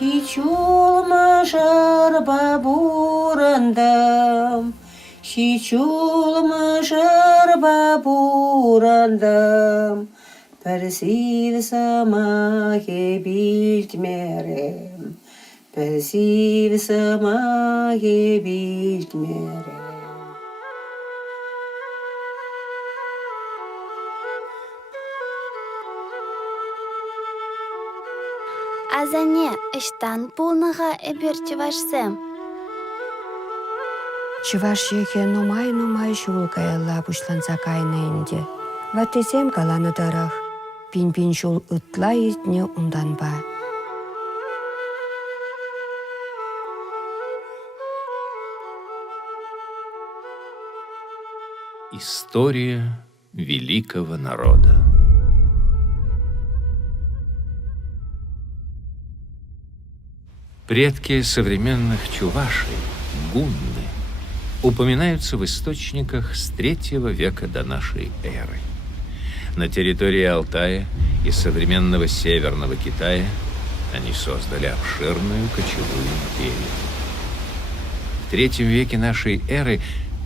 Hiç olmaz araba burandım. Hiç olmaz araba burandım. Persil samaye biltmerim. Persil samaye biltmerim. Азане ыштан пулныға эберчі вашсем. Чувашьеке нумай шулкаялла пушланса кайнынде. Ватезем каланы дарах. Пин-пин шул ытла итне унданба. История великого народа. Предки современных чувашей, гунны, упоминаются в источниках с III века до нашей эры. На территории Алтая и современного Северного Китая они создали обширную кочевую империю. В III веке нашей эры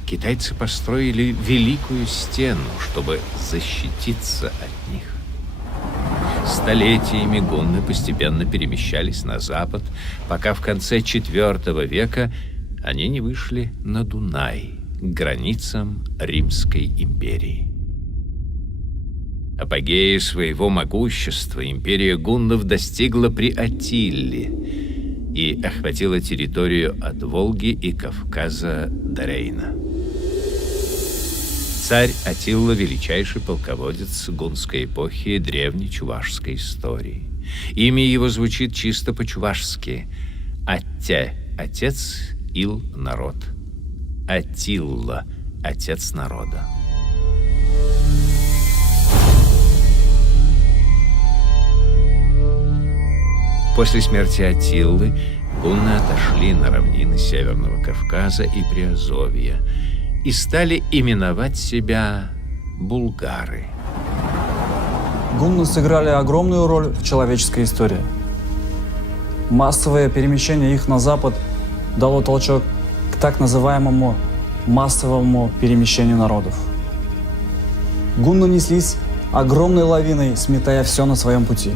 китайцы построили Великую Стену, чтобы защититься от них. Столетиями гунны постепенно перемещались на запад, пока в конце IV века они не вышли на Дунай, к границам Римской империи. Апогея своего могущества империя гуннов достигла при Аттилле и охватила территорию от Волги и Кавказа до Рейна. Царь Аттила – величайший полководец гунской эпохи и древней чувашской истории. Имя его звучит чисто по-чувашски. Атте – отец, Ил – народ. Аттилла – отец народа. После смерти Аттиллы гунны отошли на равнины Северного Кавказа и Приазовья и стали именовать себя булгары. Гунны сыграли огромную роль в человеческой истории. Массовое перемещение их на запад дало толчок к так называемому массовому перемещению народов. Гунны неслись огромной лавиной, сметая все на своем пути.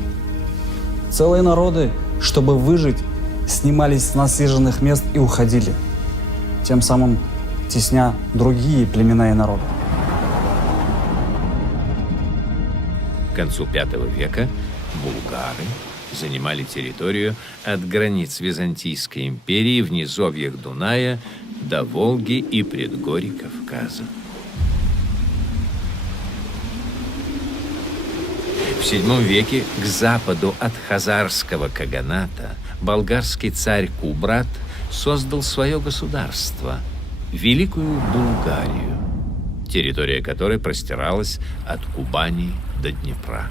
Целые народы, чтобы выжить, снимались с насиженных мест и уходили, тем самым тесня другие племена и народы. К концу V века булгары занимали территорию от границ Византийской империи в низовьях Дуная до Волги и предгорий Кавказа. В VII веке к западу от хазарского каганата болгарский царь Кубрат создал свое государство – Великую Булгарию, территория которой простиралась от Кубани до Днепра.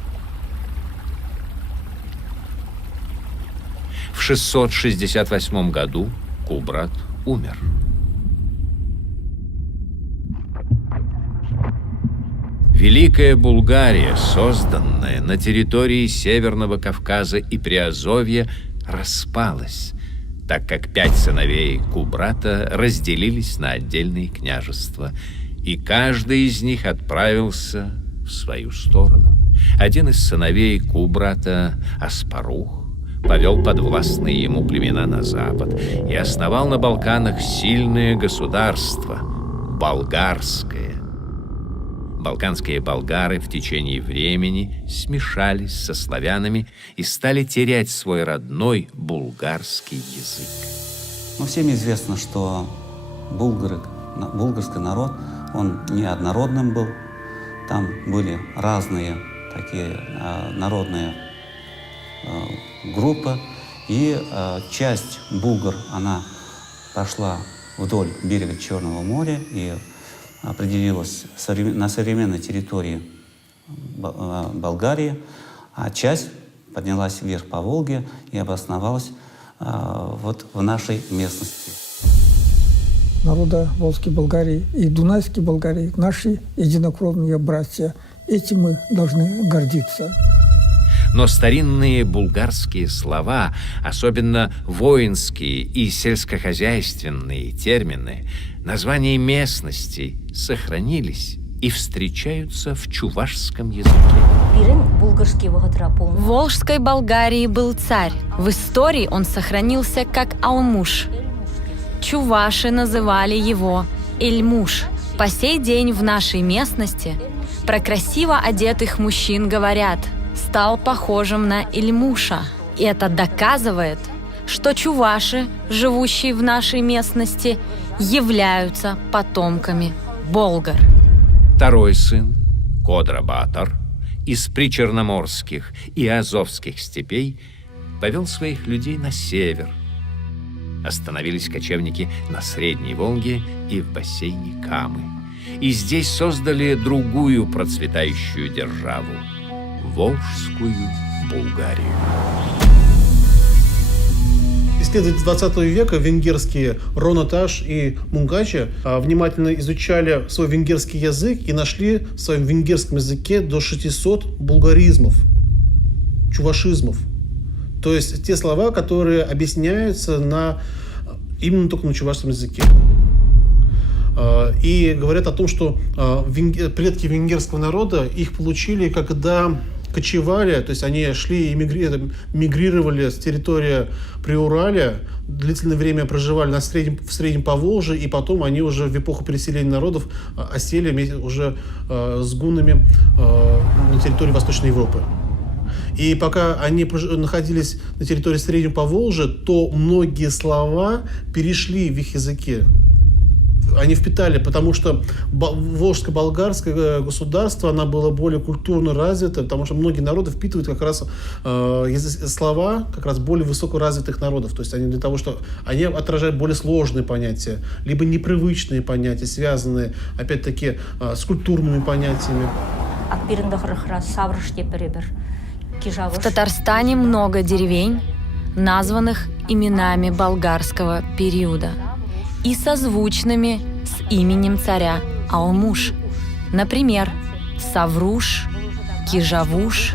В 668 году Кубрат умер. Великая Булгария, созданная на территории Северного Кавказа и Приазовья, распалась, так как 5 сыновей Кубрата разделились на отдельные княжества, и каждый из них отправился в свою сторону. Один из сыновей Кубрата, Аспарух, повел подвластные ему племена на запад и основал на Балканах сильное государство – болгарское. Балканские болгары в течение времени смешались со славянами и стали терять свой родной булгарский язык. Но всем известно, что булгарский народ, он неоднородным был. Там были разные такие народные группы. И часть булгар, она пошла вдоль берега Черного моря и определилась на современной территории Болгарии, а часть поднялась вверх по Волге и обосновалась вот в нашей местности. Народа Волжской Болгарии и Дунайской Болгарии, наши единокровные братья. Этим мы должны гордиться. но старинные булгарские слова, особенно воинские и сельскохозяйственные термины, названия местностей сохранились и встречаются в чувашском языке. В Волжской Болгарии был царь. В истории он сохранился как Алмуш. Чуваши называли его Эльмуш. По сей день в нашей местности про красиво одетых мужчин говорят «стал похожим на Эльмуша». И это доказывает, что чуваши, живущие в нашей местности, являются потомками болгар. Второй сын, Кодра-Батор, из причерноморских и азовских степей повел своих людей на север. Остановились кочевники на Средней Волге и в бассейне Камы. И здесь создали другую процветающую державу – Волжскую Булгарию. Исследователи 20 века венгерские Ронаташ и Мунгача внимательно изучали свой венгерский язык и нашли в своем венгерском языке до 600 булгаризмов, чувашизмов. То есть те слова, которые объясняются именно только на чувашском языке. И говорят о том, что предки венгерского народа их получили, когда кочевали, то есть они шли и мигрировали с территории Приуралья, длительное время проживали в Среднем Поволжье, и потом они уже в эпоху переселения народов осели уже с гуннами на территории Восточной Европы. И пока они находились на территории Среднего Поволжья, то многие слова перешли в их языке. Они впитали, потому что Волжско-болгарское государство, оно было более культурно развито, потому что многие народы впитывают как раз слова как раз более высокоразвитых народов. То есть они для того, что они отражают более сложные понятия, либо непривычные понятия, связанные, опять-таки, с культурными понятиями. В Татарстане много деревень, названных именами болгарского периода и созвучными с именем царя Алмуш. Например, Савруш, Кижавуш.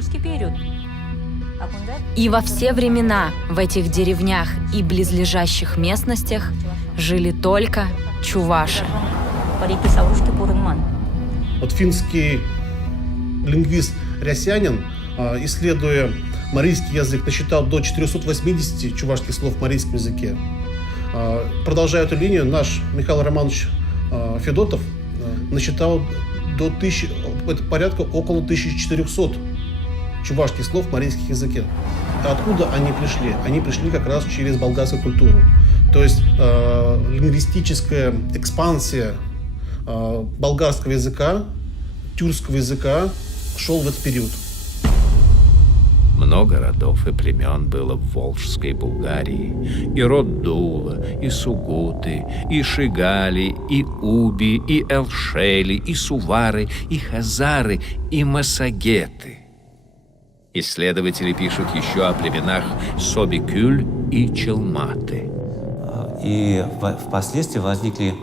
И во все времена в этих деревнях и близлежащих местностях жили только чуваши. Вот финский лингвист Рясянин, исследуя марийский язык, насчитал до 480 чувашских слов в марийском языке. Продолжая эту линию, наш Михаил Романович Федотов насчитал порядка около 1400 чувашских слов в марийском языке. Откуда они пришли? Они пришли как раз через болгарскую культуру. То есть лингвистическая экспансия болгарского языка, тюркского языка шел в этот период. Много родов и племен было в Волжской Булгарии. И род Дула, и Сугуты, и Шигали, и Уби, и Элшели, и Сувары, и Хазары, и Массагеты. Исследователи пишут еще о племенах Собикюль и Челматы. И впоследствии возникли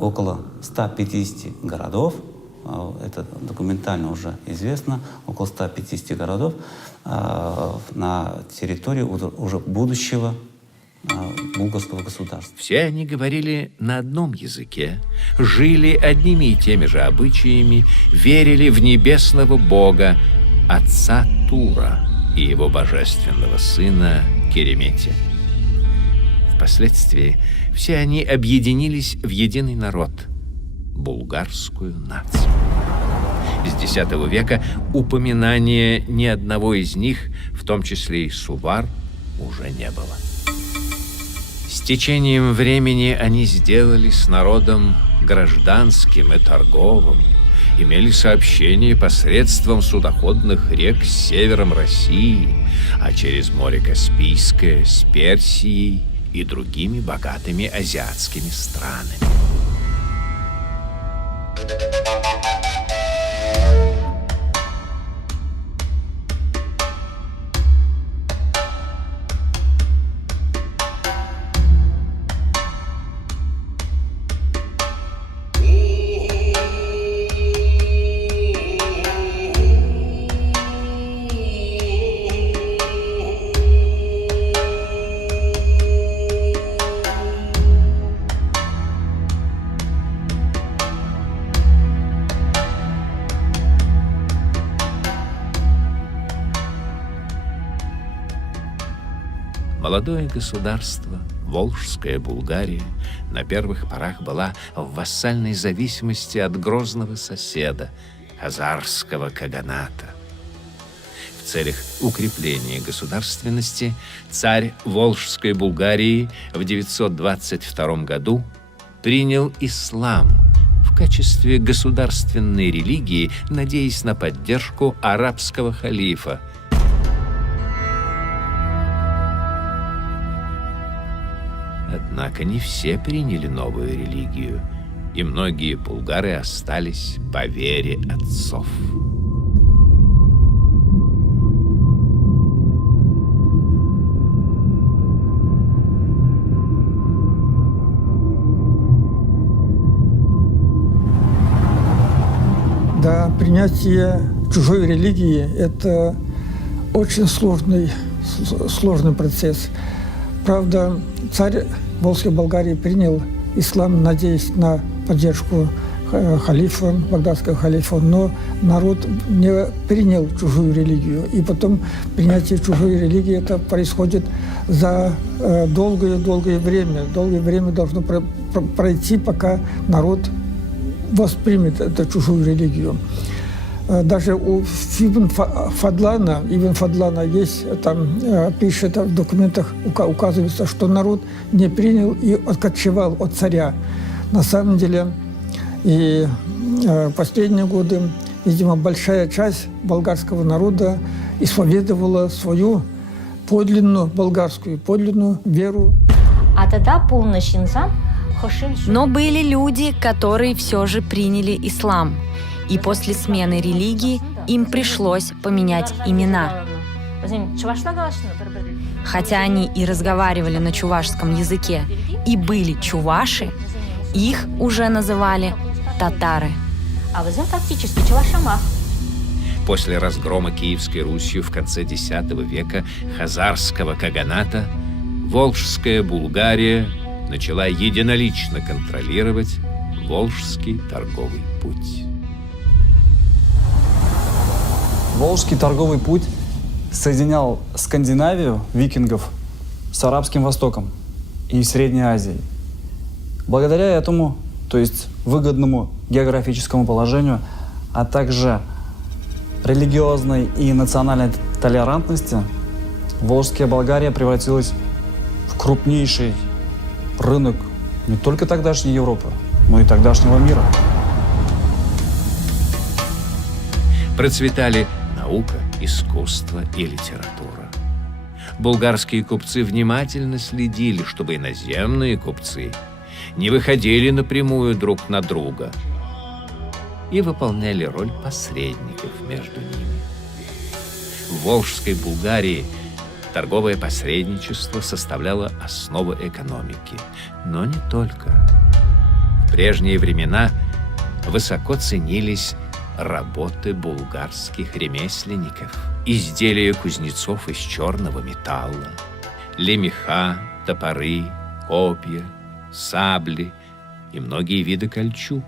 около 150 городов, это документально уже известно, около 150 городов на территории уже будущего булгарского государства. Все они говорили на одном языке, жили одними и теми же обычаями, верили в небесного бога, отца Тура и его божественного сына Керемети. Впоследствии все они объединились в единый народ – булгарскую нацию. С X века упоминания ни одного из них, в том числе и Сувар, уже не было. С течением времени они сделались народом гражданским и торговым, имели сообщение посредством судоходных рек с севером России, а через море Каспийское с Персией и другими богатыми азиатскими странами. Молодое государство, Волжская Булгария, на первых порах была в вассальной зависимости от грозного соседа, хазарского каганата. В целях укрепления государственности царь Волжской Булгарии в 922 году принял ислам в качестве государственной религии, надеясь на поддержку арабского халифа. Однако не все приняли новую религию, и многие булгары остались по вере отцов. Да, принятие чужой религии – это очень сложный процесс. Правда, царь Волжской Болгарии принял ислам, надеясь на поддержку халифа, багдадского халифа, но народ не принял чужую религию. И потом принятие чужой религии это происходит за долгое время. Долгое время должно пройти, пока народ воспримет эту чужую религию. Даже у Ибн Фадлана есть, там пишет в документах, указывается, что народ не принял и откочевал от царя. На самом деле, и последние годы, видимо, большая часть болгарского народа исповедовала свою подлинную веру. Но были люди, которые все же приняли ислам. И после смены религии им пришлось поменять имена. Хотя они и разговаривали на чувашском языке, и были чуваши, их уже называли татары. После разгрома Киевской Русью в конце X века хазарского каганата Волжская Булгария начала единолично контролировать Волжский торговый путь. Волжский торговый путь соединял Скандинавию, викингов, с Арабским Востоком и Средней Азией. Благодаря этому, то есть выгодному географическому положению, а также религиозной и национальной толерантности, Волжская Болгария превратилась в крупнейший рынок не только тогдашней Европы, но и тогдашнего мира. Процветали наука, искусство и литература. Булгарские купцы внимательно следили, чтобы иноземные купцы не выходили напрямую друг на друга и выполняли роль посредников между ними. В Волжской Булгарии торговое посредничество составляло основу экономики, но не только. В прежние времена высоко ценились работы булгарских ремесленников, изделия кузнецов из черного металла, лемеха, топоры, копья, сабли и многие виды кольчуг,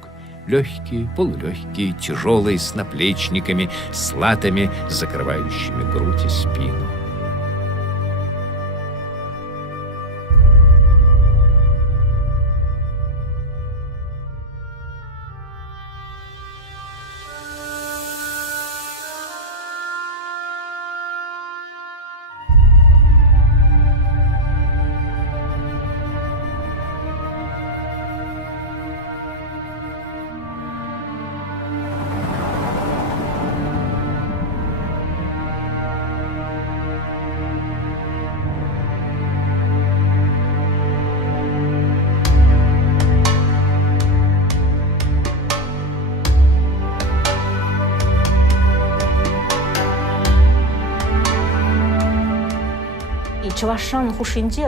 легкие, полулегкие, тяжелые, с наплечниками, с латами, закрывающими грудь и спину.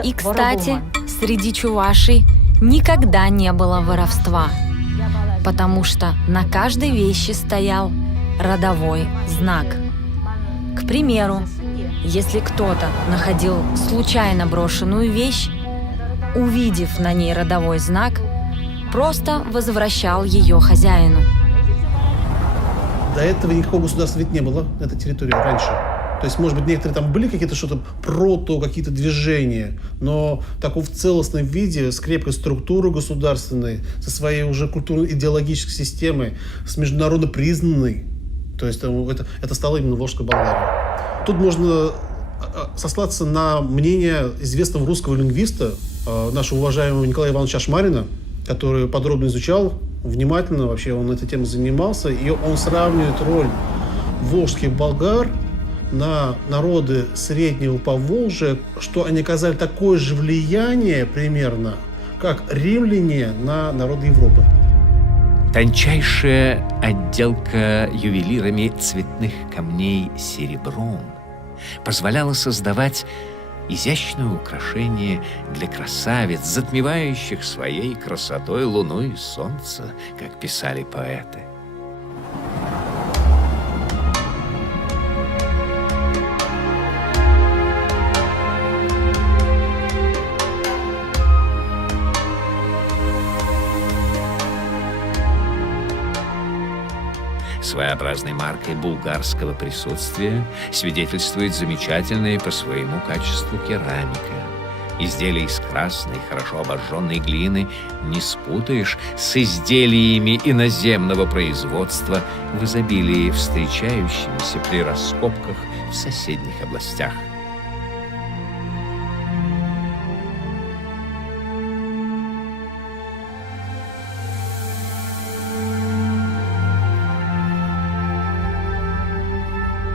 И, кстати, среди чувашей никогда не было воровства, потому что на каждой вещи стоял родовой знак. К примеру, если кто-то находил случайно брошенную вещь, увидев на ней родовой знак, просто возвращал ее хозяину. До этого никакого государства ведь не было на этой территории раньше. То есть, может быть, некоторые там были какие-то что-то какие-то движения, но такого в целостном виде, с крепкой структурой государственной, со своей уже культурно-идеологической системой, с международно признанной. То есть это стало именно Волжская Болгария. Тут можно сослаться на мнение известного русского лингвиста, нашего уважаемого Николая Ивановича Ашмарина, который подробно изучал, внимательно вообще он этой темой занимался, и он сравнивает роль волжских болгар на народы Среднего Поволжья, что они оказали такое же влияние примерно, как римляне на народы Европы. Тончайшая отделка ювелирами цветных камней серебром позволяла создавать изящное украшение для красавиц, затмевающих своей красотой луну и солнце, как писали поэты. Своеобразной маркой булгарского присутствия свидетельствует замечательная по своему качеству керамика. Изделия из красной, хорошо обожженной глины не спутаешь с изделиями иноземного производства в изобилии, встречающимися при раскопках в соседних областях.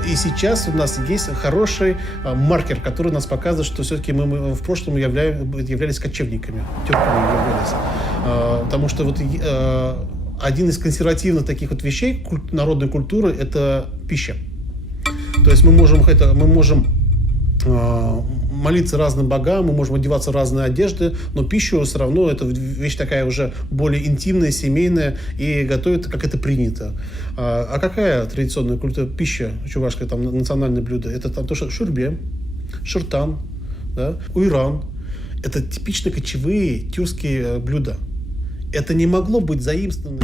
И сейчас у нас есть хороший маркер, который нас показывает, что все-таки мы в прошлом являлись кочевниками, тюрками являлись. Потому что вот один из консервативных таких вот вещей народной культуры – это пища. То есть мы можем молиться разным богам, мы можем одеваться в разные одежды, но пищу все равно это вещь такая уже более интимная, семейная, и готовят, как это принято. А какая традиционная пища чувашская, там национальное блюдо? Это там то, что шурбе, шыртан, да, уйран. Это типично кочевые тюркские блюда. Это не могло быть заимствовано.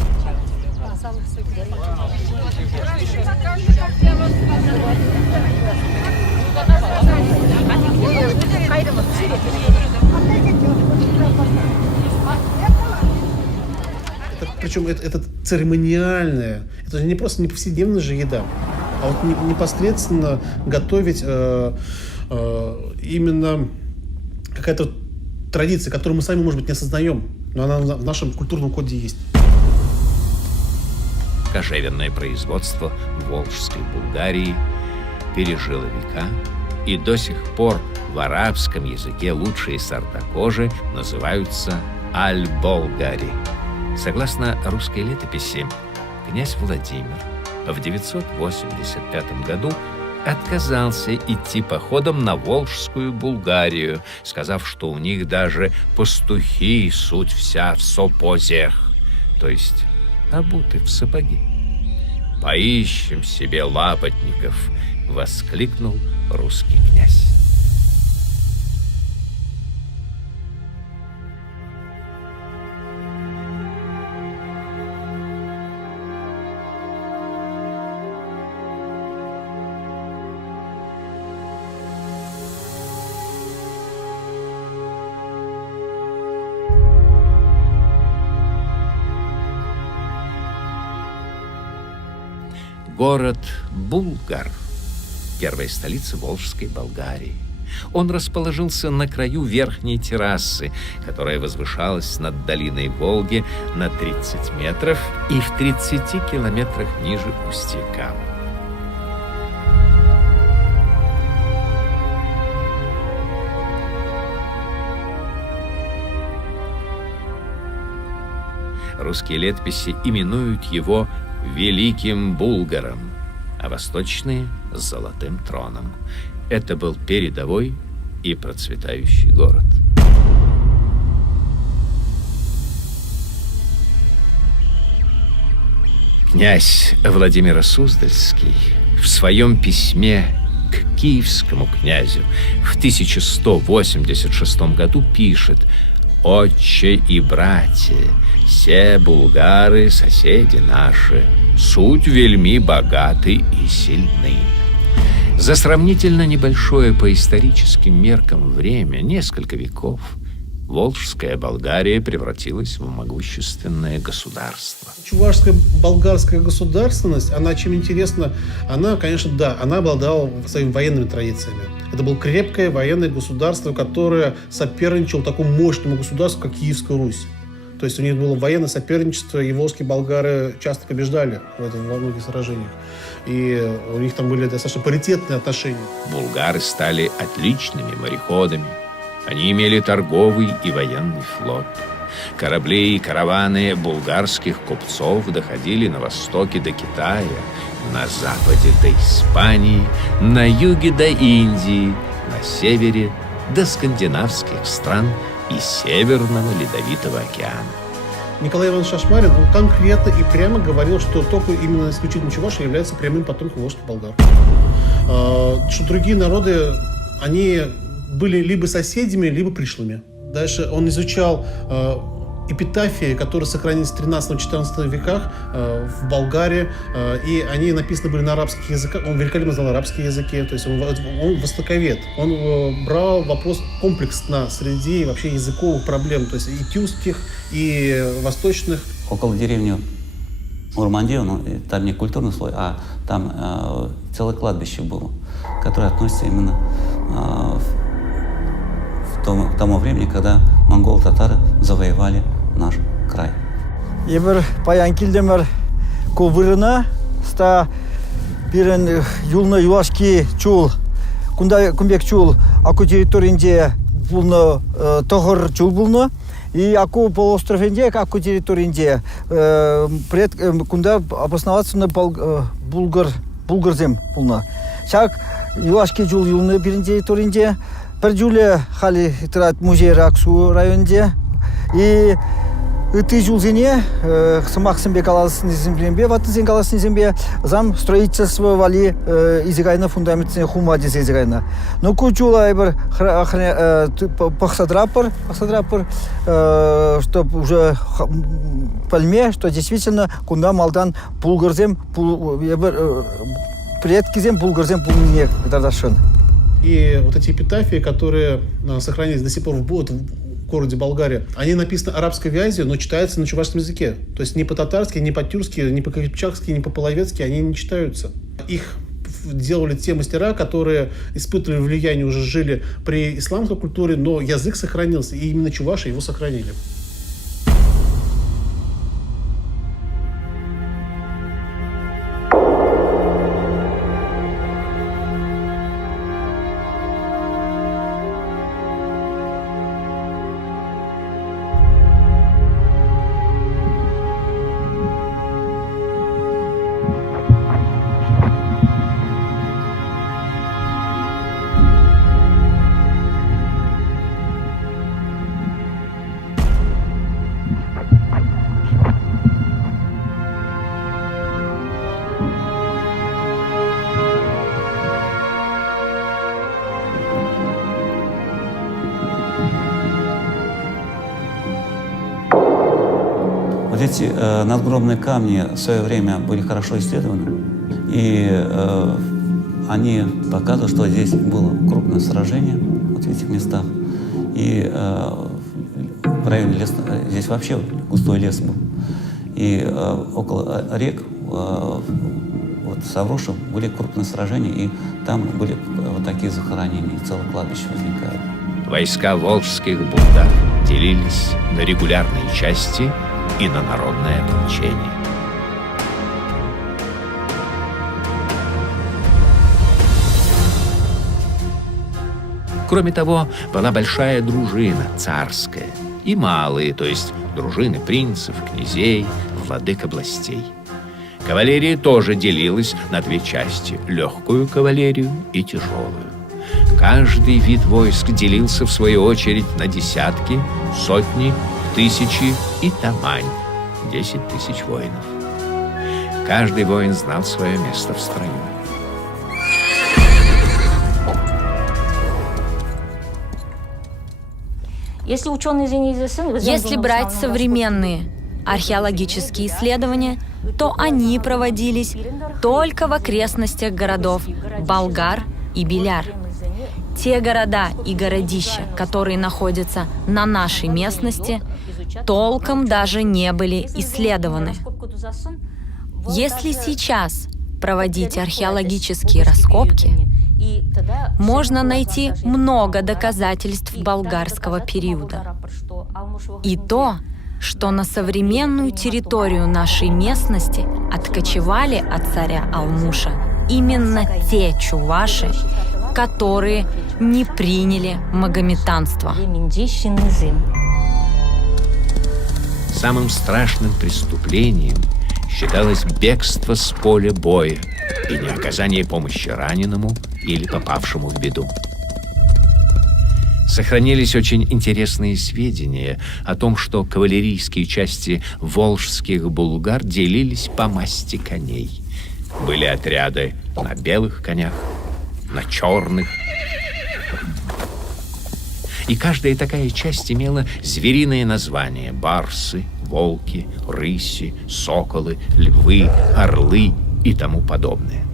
Причем это церемониальная, это же не просто не повседневная же еда, а вот непосредственно готовить именно какая-то традиция, которую мы сами, может быть, не осознаем, но она в нашем культурном коде есть. Кожевенное производство в Волжской Булгарии пережило века, и до сих пор в арабском языке лучшие сорта кожи называются аль-болгари. Согласно русской летописи, князь Владимир в 985 году отказался идти походом на Волжскую Булгарию, сказав, что у них даже пастухи суть вся в сапозях, то есть обуты в сапоги. «Поищем себе лапотников!» — воскликнул русский князь. Город Булгар, первая столица Волжской Болгарии. Он расположился на краю верхней террасы, которая возвышалась над долиной Волги на 30 метров и в 30 километрах ниже устья Кама. Русские летописи именуют его Великим Булгаром, а восточные — Золотым Троном. Это был передовой и процветающий город. Князь Владимир Суздальский в своем письме к киевскому князю в 1186 году пишет: «Отче и братья, все булгары, соседи наши, суть вельми богаты и сильны. За сравнительно небольшое по историческим меркам время, несколько веков, Волжская Болгария превратилась в могущественное государство. Чувашская болгарская государственность, она чем интересна, она, конечно, да, она обладала своими военными традициями. Это было крепкое военное государство, которое соперничало такому мощному государству, как Киевская Русь. То есть у них было военное соперничество, и волжские болгары часто побеждали во многих сражениях. И у них там были достаточно паритетные отношения. Булгары стали отличными мореходами. Они имели торговый и военный флот. Корабли и караваны булгарских купцов доходили на востоке до Китая, на западе до Испании, на юге до Индии, на севере до скандинавских стран и Северного Ледовитого океана. Николай Иванович Шашмарин, он конкретно и прямо говорил, что только именно исключительно Чувашия является прямым потомком волжских болгар. Что другие народы, они были либо соседями, либо пришлыми. Дальше он изучал эпитафии, которые сохранились в 13-14 веках в Болгарии, и они написаны были на арабских языках. Он великолепно знал арабские языки, то есть он востоковед. Он брал вопрос комплексно среди вообще языковых проблем, то есть и тюркских, и восточных. Около деревни Урмандия, там не культурный слой, а там целое кладбище было, которое относится именно к тому времени, когда монголо-татары завоевали наш край. Ебір паян келдемір ковырына, ста бірін юлны юашки чул, күнбек чул, аку территориинде булны тоғыр чул булны, и аку полуостровенде, аку территориинде кунда обосноваться на булгарзем булны. Шак юашки чул юлны бірін территориинде, бір жуле хали тират музей Раксу районде, и ты жулзене Самахсенбе каласыны землембе, ватызен каласыны земле зам строительство вали изигайна фундаментне хумади изигайна. Но кучула айбер пахсадрапор, что уже пальме, что действительно кунда малдан булгарзем, предкизем булгарзем пулнине дардашын. И вот эти эпитафии, которые сохранились до сих пор в городе Болгария, они написаны арабской вязью, но читаются на чувашском языке. То есть ни по-татарски, ни по-тюркски, ни по-кипчакски, ни по-половецки они не читаются. Их делали те мастера, которые испытывали влияние, уже жили при исламской культуре, но язык сохранился, и именно чуваши его сохранили. Вот эти надгробные камни в свое время были хорошо исследованы, и они показывают, что здесь было крупное сражение вот в этих местах, и в районе леса здесь вообще густой лес был, и около рек вот с Аврушем были крупные сражения, и там были вот такие захоронения, и целое кладбище возникает. Войска волжских булгар делились на регулярные части и на народное ополчение. Кроме того, была большая дружина царская и малые, то есть дружины принцев, князей, владык областей. Кавалерия тоже делилась на две части – легкую кавалерию и тяжелую. Каждый вид войск делился, в свою очередь, на десятки, сотни, тысячи и тамань – 10 000 воинов. Каждый воин знал свое место в строю. Если брать современные археологические исследования, то они проводились только в окрестностях городов болгар и Беляр. Те города и городища, которые находятся на нашей местности, толком даже не были исследованы. Если сейчас проводить археологические раскопки, можно найти много доказательств болгарского периода. И то, что на современную территорию нашей местности откочевали от царя Алмуша именно те чуваши, которые не приняли магометанство. Самым страшным преступлением считалось бегство с поля боя и неоказание помощи раненому или попавшему в беду. Сохранились очень интересные сведения о том, что кавалерийские части волжских булгар делились по масти коней. Были отряды на белых конях, на черных. И каждая такая часть имела звериное название: барсы, волки, рыси, соколы, львы, орлы и тому подобное.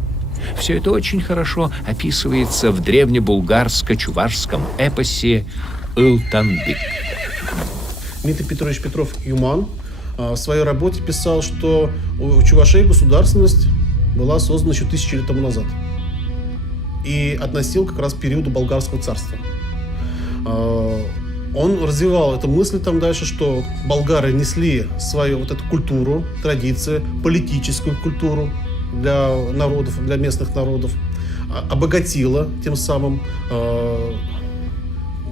Все это очень хорошо описывается в древнебулгарско-чувашском эпосе «Ылтанбик». Дмитрий Петрович Петров-Юман в своей работе писал, что у чувашей государственность была создана еще 1000 лет тому назад и относил как раз к периоду болгарского царства. Он развивал эту мысль там дальше, что болгары несли свою вот эту культуру, традиции, политическую культуру для народов, для местных народов, обогатила тем самым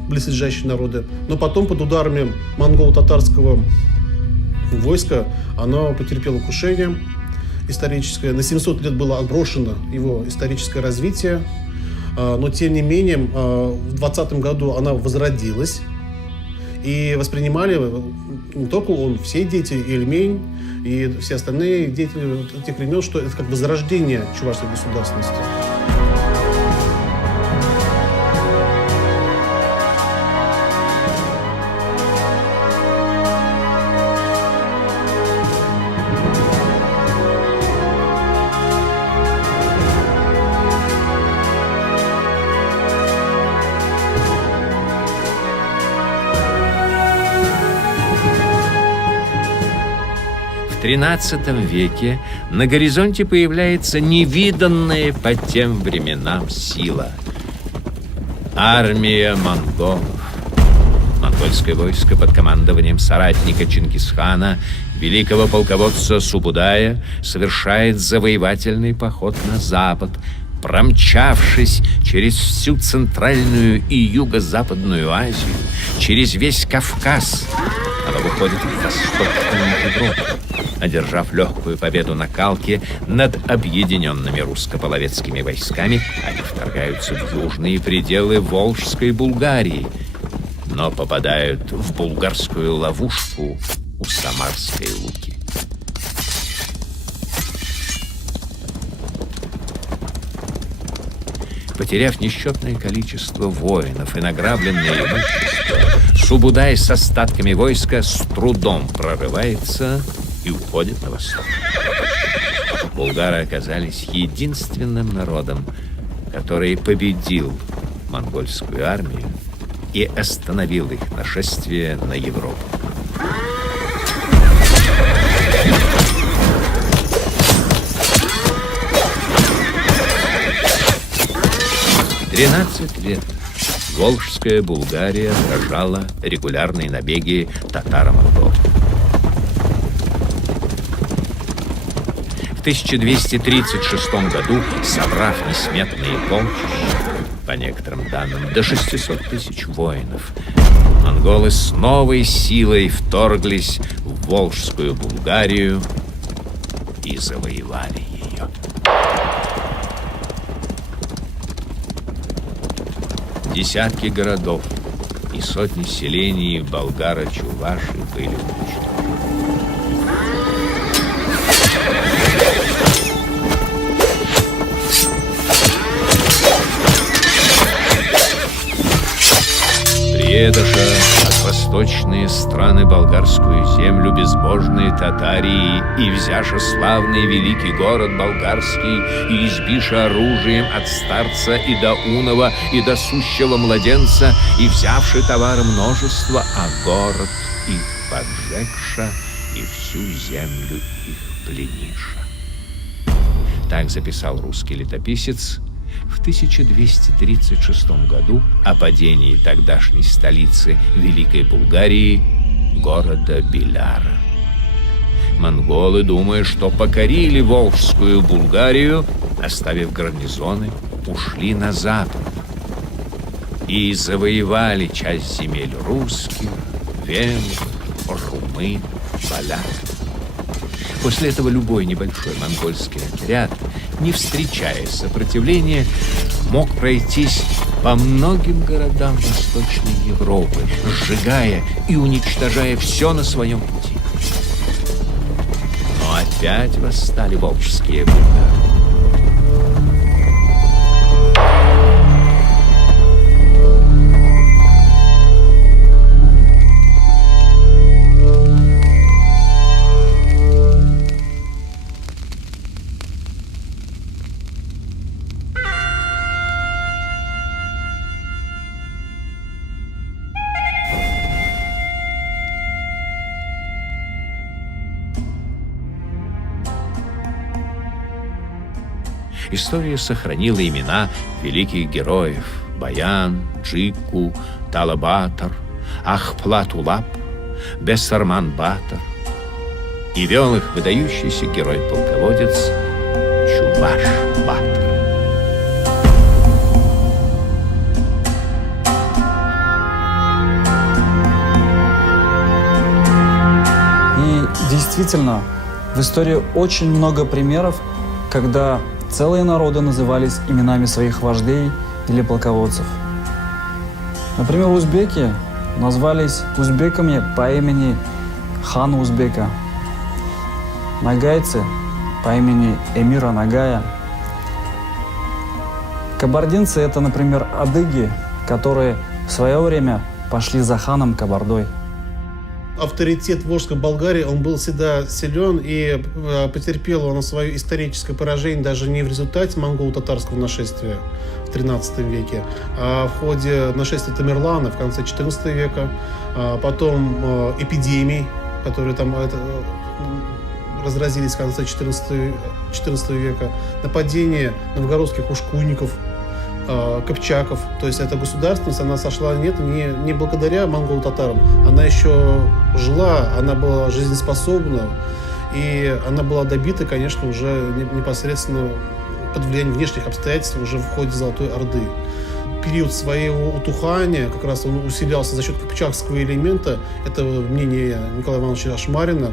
близлежащие народы. Но потом под ударами монголо-татарского войска оно потерпело крушение историческое. На 700 лет было отброшено его историческое развитие. Но, тем не менее, в 20-м году она возродилась. И воспринимали не только он, все дети, Ильмень и все остальные деятели этих времен, что это как бы зарождение чувашской государственности. В XIII веке на горизонте появляется невиданная по тем временам сила. Армия монголов. Монгольское войско под командованием соратника Чингисхана, великого полководца Субудая, совершает завоевательный поход на запад, промчавшись через всю Центральную и Юго-Западную Азию, через весь Кавказ. Она выходит в Восточную Европу, одержав легкую победу на Калке над объединенными русско-половецкими войсками. Они вторгаются в южные пределы Волжской Булгарии, но попадают в булгарскую ловушку у Самарской Луки. Потеряв несчетное количество воинов и награбленное имущество, Субудай с остатками войска с трудом прорывается и уходит на восток. Булгары оказались единственным народом, который победил монгольскую армию и остановил их нашествие на Европу. 13 лет Волжская Булгария отражала регулярные набеги татаро-монголов. В 1236 году, собрав несметные полчища, по некоторым данным, до 600 тысяч воинов, монголы с новой силой вторглись в Волжскую Булгарию и завоевали ее. Десятки городов и сотни селений болгара-чуваши были уничтожены. Приедоша от востока восточные страны болгарскую землю безбожные татарии, и взяша славный великий город болгарский, и избиша оружием от старца и до унова, и до сущего младенца, и взявши товары множество, а город их поджегша, и всю землю их плениша. Так записал русский летописец в 1236 году о падении тогдашней столицы Великой Булгарии, города Биляра. Монголы, думая, что покорили Волжскую Булгарию, оставив гарнизоны, ушли на запад и завоевали часть земель русских, венгров, румын, поляк. После этого любой небольшой монгольский отряд, не встречая сопротивления, мог пройтись по многим городам Восточной Европы, сжигая и уничтожая все на своем пути. Но опять восстали волжские булгары. История сохранила имена великих героев Баян, Джикку, Талабатар, Ахплат-Улап, Бессарман-Батор, и вел их выдающийся герой-полководец Чуваш-Батор. И действительно, в истории очень много примеров, когда целые народы назывались именами своих вождей или полководцев. Например, узбеки назвались узбеками по имени хана Узбека, нагайцы по имени эмира Нагая. Кабардинцы – это, например, адыги, которые в свое время пошли за ханом Кабардой. Авторитет Волжской Болгарии, он был всегда силен, и потерпел он свое историческое поражение даже не в результате монголо-татарского нашествия в XIII веке, а в ходе нашествия Тамерлана в конце XIV века, потом эпидемий, которые там разразились в конце XIV века, нападение новгородских ушкуйников, кыпчаков. То есть эта государственность, она сошла не благодаря монголо-татарам, она еще жила, она была жизнеспособна, и она была добита, конечно, уже непосредственно под влиянием внешних обстоятельств уже в ходе Золотой Орды. Период своего утухания как раз он усилялся за счет кыпчакского элемента, это мнение Николая Ивановича Ашмарина,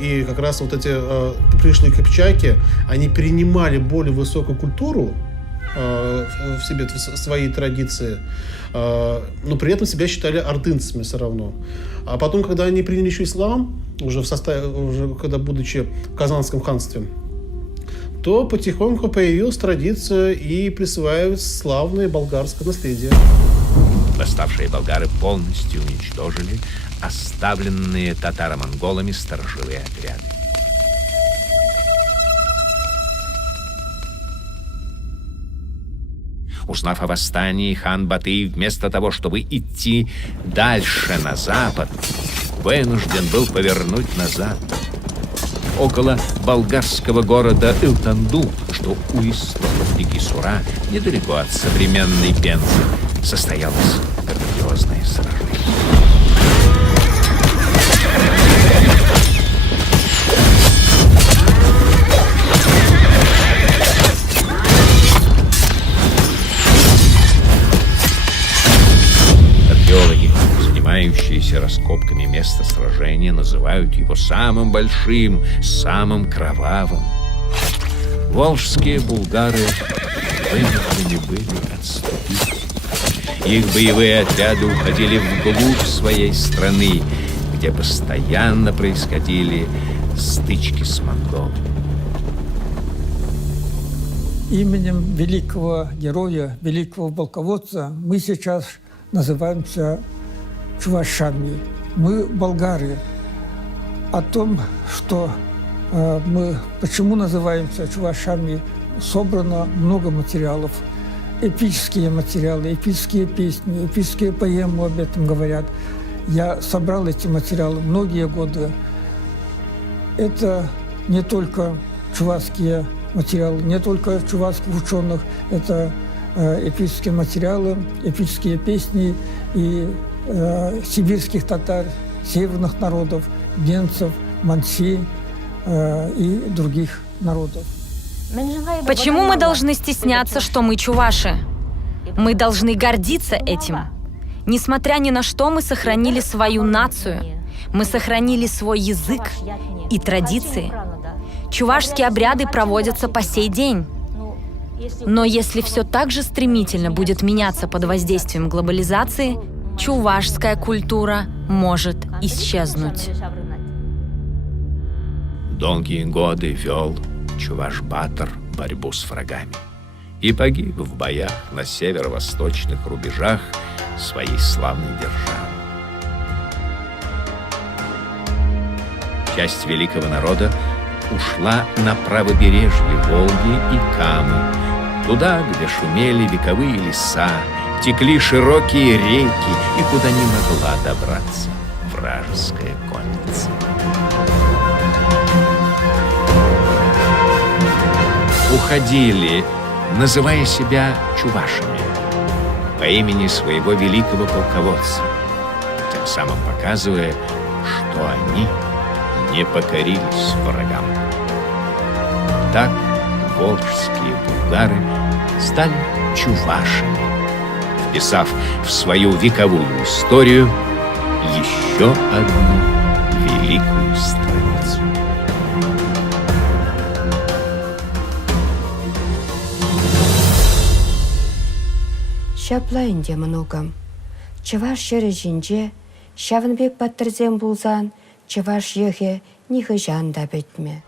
и как раз вот эти пришлые кыпчаки, они перенимали более высокую культуру в себе, в свои традиции, но при этом себя считали ордынцами все равно. А потом, когда они приняли еще ислам, уже когда будучи в Казанском ханстве, то потихоньку появилась традиция и присваивать славное болгарское наследие. Восставшие болгары полностью уничтожили оставленные татаро-монголами сторожевые отряды. Узнав о восстании, хан Батый вместо того, чтобы идти дальше на запад, вынужден был повернуть назад. Около болгарского города Илтанду, что у истоков реки Сура, недалеко от современной Пензы, состоялось грандиозное сражение. Археологи, занимающиеся раскопками места сражения, называют его самым большим, самым кровавым. Волжские булгары вынуждены были отступить. Их боевые отряды уходили вглубь своей страны, где постоянно происходили стычки с монголами. Именем великого героя, великого полководца мы сейчас называемся чувашами. Мы болгары. О том, что мы почему называемся чувашами, собрано много материалов. Эпические материалы, эпические песни, эпические поэмы об этом говорят. Я собрал эти материалы многие годы. Это не только чувашские материалы, не только чувашских ученых, это эпические материалы, эпические песни и сибирских татар, северных народов, генцев, манси и других народов. Почему мы должны стесняться, что мы чуваши? Мы должны гордиться этим. Несмотря ни на что, мы сохранили свою нацию, мы сохранили свой язык и традиции. Чувашские обряды проводятся по сей день. Но если все так же стремительно будет меняться под воздействием глобализации, чувашская культура может исчезнуть. Долгие годы вел Чуваш-Батор борьбу с врагами и погиб в боях на северо-восточных рубежах своей славной державы. Часть великого народа ушла на правобережье Волги и Камы, туда, где шумели вековые леса, текли широкие реки и куда не могла добраться вражеская конница. Уходили, называя себя чувашами, по имени своего великого полководца, тем самым показывая, что они не покорились врагам. Так волжские булгары стали чувашами, вписав в свою вековую историю еще одну великую страницу. Шаплайынде многом. Чываш шері жинже, Шавынбек Баттырзен булзан, Чываш ехе нихы жан да бетме.